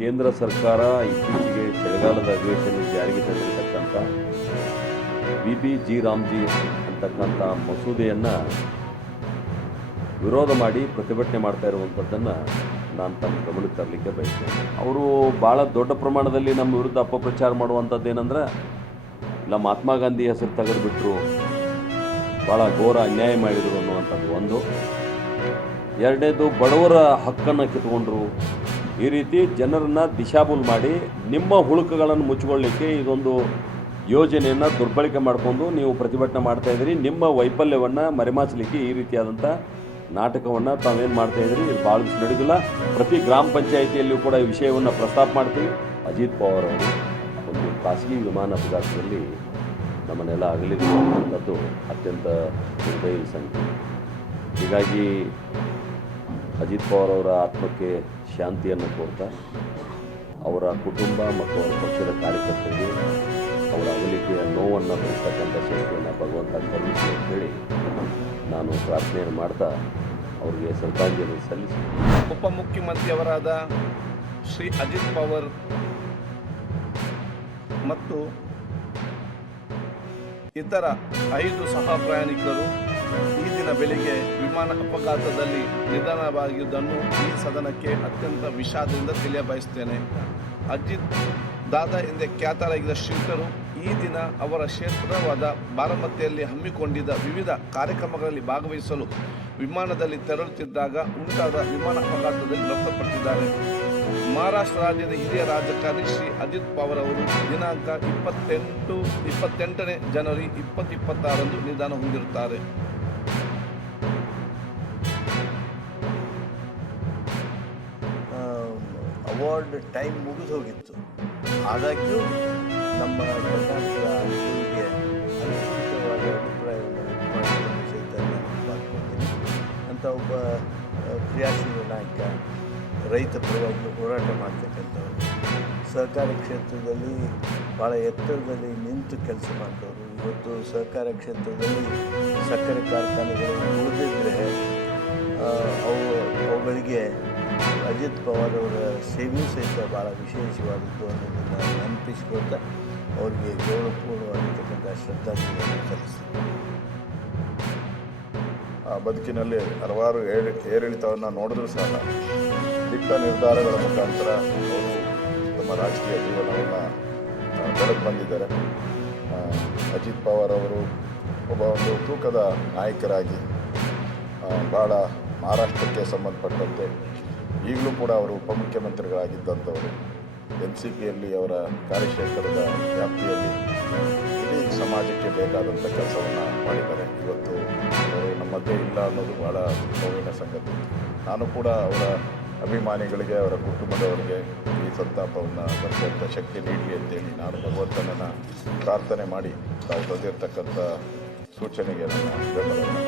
ಕೇಂದ್ರ ಸರ್ಕಾರ ಇತ್ತೀಚೆಗೆ ಚಳಿಗಾಲದ ಅಧಿವೇಶನ ಜಾರಿಗೆ ತಂದಿರತಕ್ಕಂಥ ಜಿ ರಾಮ್ಜಿ ಅಂತಕ್ಕಂಥ ಮಸೂದೆಯನ್ನು ವಿರೋಧ ಮಾಡಿ ಪ್ರತಿಭಟನೆ ಮಾಡ್ತಾ ಇರುವಂಥದ್ದನ್ನು ನಾನು ತಮ್ಮ ಗಮನಕ್ಕೆ ತರಲಿಕ್ಕೆ ಬಯಸ್ತೇನೆ. ಅವರು ಭಾಳ ದೊಡ್ಡ ಪ್ರಮಾಣದಲ್ಲಿ ನಮ್ಮ ವಿರುದ್ಧ ಅಪಪ್ರಚಾರ ಮಾಡುವಂಥದ್ದು ಏನಂದ್ರೆ, ಇಲ್ಲ ಮಹಾತ್ಮ ಗಾಂಧಿ ಹೆಸರು ತೆಗೆದುಬಿಟ್ರು, ಭಾಳ ಘೋರ ಅನ್ಯಾಯ ಮಾಡಿದರು ಅನ್ನುವಂಥದ್ದು ಒಂದು. ಎರಡನೇದು, ಬಡವರ ಹಕ್ಕನ್ನು ಕಿತ್ಕೊಂಡ್ರು. ಈ ರೀತಿ ಜನರನ್ನು ದಿಶಾಬೂಲ್ ಮಾಡಿ ನಿಮ್ಮ ಹುಳುಕುಗಳನ್ನು ಮುಚ್ಚಿಕೊಳ್ಳಿಕ್ಕೆ ಇದೊಂದು ಯೋಜನೆಯನ್ನು ದುರ್ಬಳಕೆ ಮಾಡಿಕೊಂಡು ನೀವು ಪ್ರತಿಭಟನೆ ಮಾಡ್ತಾಯಿದ್ದೀರಿ. ನಿಮ್ಮ ವೈಫಲ್ಯವನ್ನು ಮರೆಮಾಚಲಿಕ್ಕೆ ಈ ರೀತಿಯಾದಂಥ ನಾಟಕವನ್ನು ತಾವೇನು ಮಾಡ್ತಾಯಿದ್ರಿ, ಇದು ಭಾಳ ದಿವಸ ನಡೆದಿಲ್ಲ. ಪ್ರತಿ ಗ್ರಾಮ ಪಂಚಾಯಿತಿಯಲ್ಲಿಯೂ ಕೂಡ ಈ ವಿಷಯವನ್ನು ಪ್ರಸ್ತಾಪ ಮಾಡ್ತೀವಿ. ಅಜಿತ್ ಪವಾರ್ ಅವರು ಒಂದು ಖಾಸಗಿ ವಿಮಾನ ಅಪಘಾತದಲ್ಲಿ ನಮ್ಮನ್ನೆಲ್ಲ ಅಗಲಿರುವಂಥದ್ದು ಅತ್ಯಂತ ದುರ್ದೈವಿ ಸಂಖ್ಯೆ. ಹೀಗಾಗಿ ಅಜಿತ್ ಪವಾರ್ ಅವರ ಆತ್ಮಕ್ಕೆ ಶಾಂತಿಯನ್ನು ಕೋರ್ತಾ ಅವರ ಕುಟುಂಬ ಮತ್ತು ಅವರ ಪಕ್ಷದ ಕಾರ್ಯಕರ್ತರಿಗೆ ಅವರ ಅಗಲಿಕೆಯ ನೋವನ್ನು ಭರಿಸ್ತಕ್ಕಂಥ ಶಕ್ತಿಯನ್ನು ಭಗವಂತ ಕರುಣಿಸಿ ಅಂತೇಳಿ ನಾನು ಪ್ರಾರ್ಥನೆಯನ್ನು ಮಾಡ್ತಾ ಅವರಿಗೆ ಶ್ರದ್ಧಾಂಜಲಿ ಸಲ್ಲಿಸಿ, ಉಪಮುಖ್ಯಮಂತ್ರಿಯವರಾದ ಶ್ರೀ ಅಜಿತ್ ಪವಾರ್ ಮತ್ತು ಇತರ 5 ಸಹ ಪ್ರಯಾಣಿಕರು ಈ ದಿನ ಬೆಳಿಗ್ಗೆ ವಿಮಾನ ಅಪಘಾತದಲ್ಲಿ ನಿಧನವಾಗಿರುವುದನ್ನು ಈ ಸದನಕ್ಕೆ ಅತ್ಯಂತ ವಿಷಾದದಿಂದ ತಿಳಿಯಬಯಸುತ್ತೇನೆ. ಅಜಿತ್ ದಾದಾ ಎಂದೇ ಖ್ಯಾತರಾಗಿದ್ದ ಶ್ರೀಕರು ಈ ದಿನ ಅವರ ಕ್ಷೇತ್ರವಾದ ಬಾರಾಮತಿಯಲ್ಲಿ ಹಮ್ಮಿಕೊಂಡಿದ್ದ ವಿವಿಧ ಕಾರ್ಯಕ್ರಮಗಳಲ್ಲಿ ಭಾಗವಹಿಸಲು ವಿಮಾನದಲ್ಲಿ ತೆರಳುತ್ತಿದ್ದಾಗ ಉಂಟಾದ ವಿಮಾನ ಅಪಘಾತದಲ್ಲಿ ಮೃತಪಟ್ಟಿದ್ದಾರೆ. ಮಹಾರಾಷ್ಟ್ರ ರಾಜ್ಯದ ಹಿರಿಯ ರಾಜಕಾರಣಿ ಶ್ರೀ ಅಜಿತ್ ಪವಾರ್ ಅವರು ದಿನಾಂಕ 28ನೇ ಜನವರಿ 2026 ನಿಧನ ಹೊಂದಿರುತ್ತಾರೆ. ಅವಾರ್ಡ್ ಟೈಮ್ ಮುಗಿದು ಹೋಗಿತ್ತು. ಆದಾಗ್ಯೂ ನಮ್ಮ ಕರ್ನಾಟಕದ ಅನುಕೂಲಕ್ಕೆ ಅನುಕೂಲವಾದ ಅಭಿಪ್ರಾಯವನ್ನು ವ್ಯಕ್ತ ಮಾಡಿಕೊಂಡು ಸಹಿತ ನಾನು ಮಾಡ್ಕೊಳ್ತೀನಿ. ಅಂತ ಒಬ್ಬ ಕ್ರಿಯಾಶೀಲ ನಾಯಕ, ರೈತ ಪರವಾಗಿ ಹೋರಾಟ ಮಾಡ್ತಕ್ಕಂಥವ್ರು, ಸಹಕಾರ ಕ್ಷೇತ್ರದಲ್ಲಿ ಭಾಳ ಎತ್ತರದಲ್ಲಿ ನಿಂತು ಕೆಲಸ ಮಾಡ್ತವರು. ಇವತ್ತು ಸಹಕಾರ ಕ್ಷೇತ್ರದಲ್ಲಿ ಸಕ್ಕರೆ ಕಾರ್ಖಾನೆಗಳು ಉಳಿದಿದ್ದರೆ ಅವುಗಳಿಗೆ ಅಜಿತ್ ಪವಾರ್ ಅವರ ಸೇವೆಯೂ ಸಹಿತ ಭಾಳ ವಿಶೇಷವಾದದ್ದು ಅನ್ನೋದನ್ನು ನೆನಪಿಸ್ಕೊಳ್ತಾ ಅವರಿಗೆ ಗೌರವಪೂರ್ಣವಾಗಿರ್ತಕ್ಕಂಥ ಶ್ರದ್ಧಾಂಜಲಿಯನ್ನು ಸಲ್ಲಿಸ್ತಾರೆ. ಬದುಕಿನಲ್ಲಿ ಹಲವಾರು ಏರಿಳಿತವನ್ನು ನೋಡಿದ್ರೂ ಸಹ ದಿಟ್ಟ ನಿರ್ಧಾರಗಳ ಮುಖಾಂತರ ಅವರು ತಮ್ಮ ರಾಜಕೀಯ ಜೀವನವನ್ನು ಬೆಳೆದು ಬಂದಿದ್ದಾರೆ. ಅಜಿತ್ ಪವಾರ್ ಅವರು ಒಬ್ಬ ಒಂದು ತೂಕದ ನಾಯಕರಾಗಿ ಭಾಳ ಮಹಾರಾಷ್ಟ್ರಕ್ಕೆ ಸಂಬಂಧಪಟ್ಟಂತೆ ಈಗಲೂ ಕೂಡ ಅವರು ಉಪಮುಖ್ಯಮಂತ್ರಿಗಳಾಗಿದ್ದಂಥವರು. NCPಯಲ್ಲಿ ಅವರ ಕಾರ್ಯಕ್ಷೇತ್ರದ ವ್ಯಾಪ್ತಿಯಲ್ಲಿ ಇಡೀ ಸಮಾಜಕ್ಕೆ ಬೇಕಾದಂಥ ಕೆಲಸವನ್ನು ಮಾಡಿದ್ದಾರೆ. ಇವತ್ತು ಅವರು ನಮ್ಮ ಮಧ್ಯೆ ಇಲ್ಲ ಅನ್ನೋದು ಭಾಳ ನೋವಿನ ಸಂಗತಿ. ನಾನು ಕೂಡ ಅವರ ಅಭಿಮಾನಿಗಳಿಗೆ, ಅವರ ಕುಟುಂಬದವರಿಗೆ ಈ ಸಂತಾಪವನ್ನು ಬರೆಸುವಂಥ ಶಕ್ತಿ ನೀಡಲಿ ಅಂತೇಳಿ ನಾನು ಭಗವಂತನನ್ನು ಪ್ರಾರ್ಥನೆ ಮಾಡಿ ತಾವು ಬಂದಿರತಕ್ಕಂಥ ಸೂಚನೆಗೆ ನನ್ನ ಬೆಂಬಲವನ್ನು